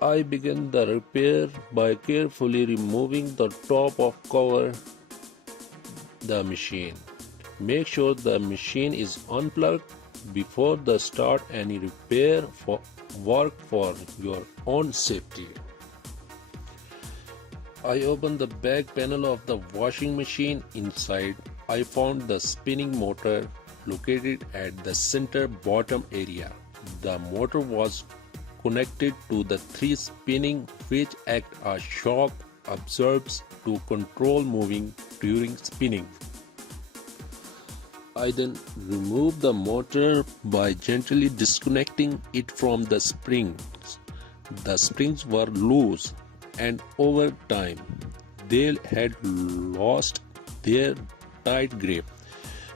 I began the repair by carefully removing the top of cover the machine. Make sure the machine is unplugged before the start any repair work for your own safety. I opened the back panel of the washing machine. Inside, I found the spinning motor located at the center bottom area. The motor was connected to the three spinning which act as shock absorbers to control moving during spinning. I then removed the motor by gently disconnecting it from the springs. The springs were loose and over time they had lost their tight grip,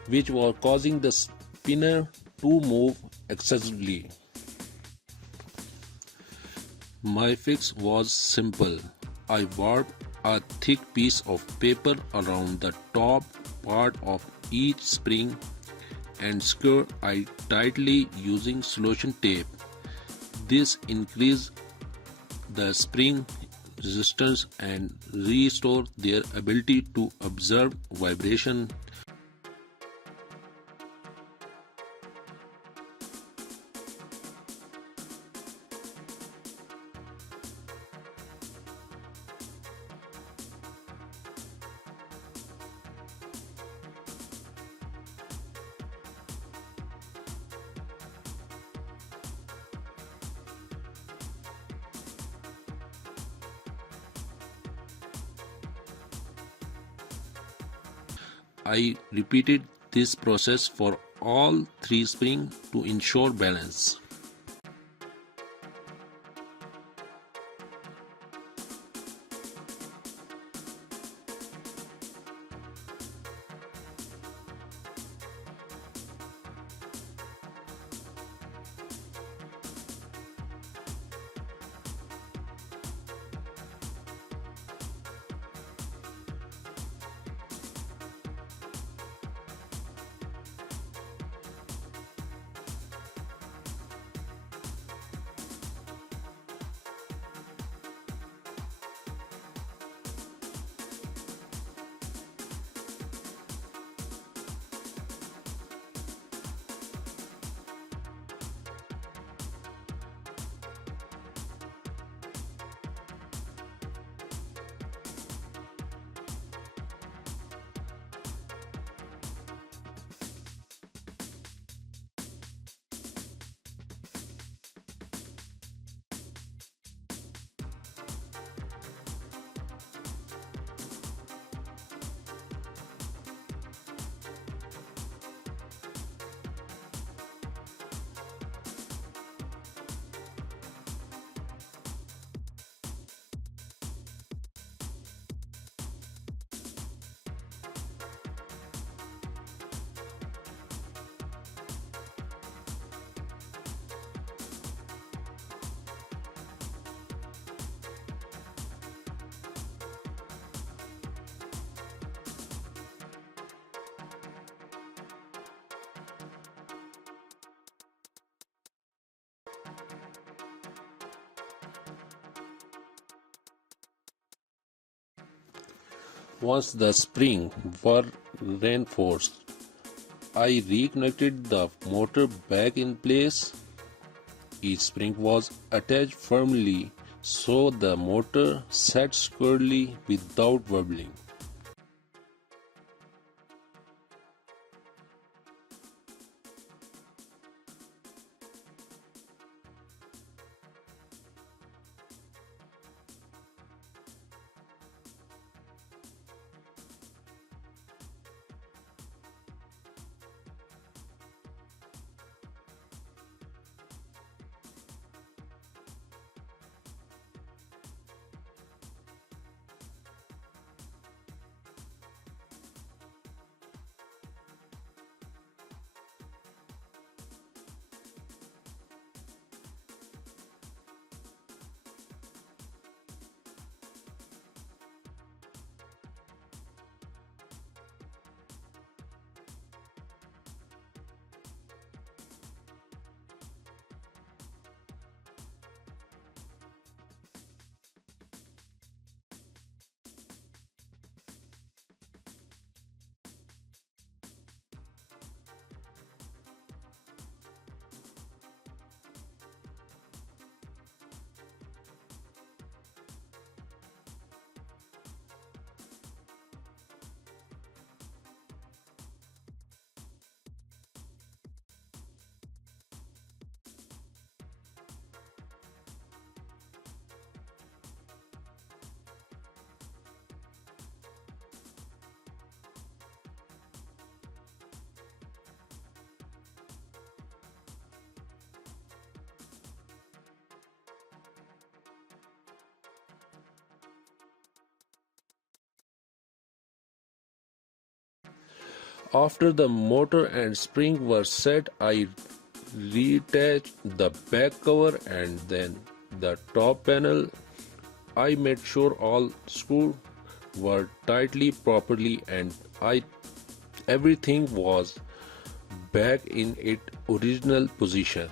which was causing the spinner to move excessively. My fix was simple. I wrapped a thick piece of paper around the top part of each spring and secured it tightly using solution tape. This increased the spring resistance and restore their ability to absorb vibration. I repeated this process for all three springs to ensure balance. Once the springs were reinforced, I reconnected the motor back in place. Each spring was attached firmly so the motor sat securely without wobbling. After the motor and spring were set, I reattached the back cover and then the top panel. I made sure all screws were tightly properly and everything was back in its original position.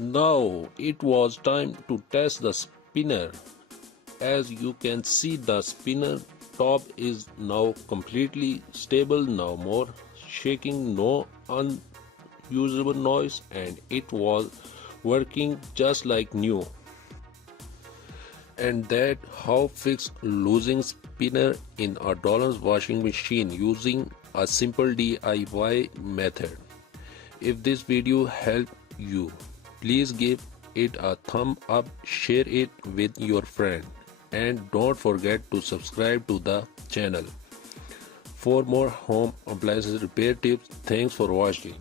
Now it was time to test the spinner. As you can see, the spinner top is now completely stable, no more shaking, no unusable noise, and it was working just like new. And that how fix losing spinner in a Dawlance washing machine using a simple DIY method. If this video helped you, please give it a thumb up, share it with your friend, and don't forget to subscribe to the channel for more home appliances repair tips. Thanks for watching.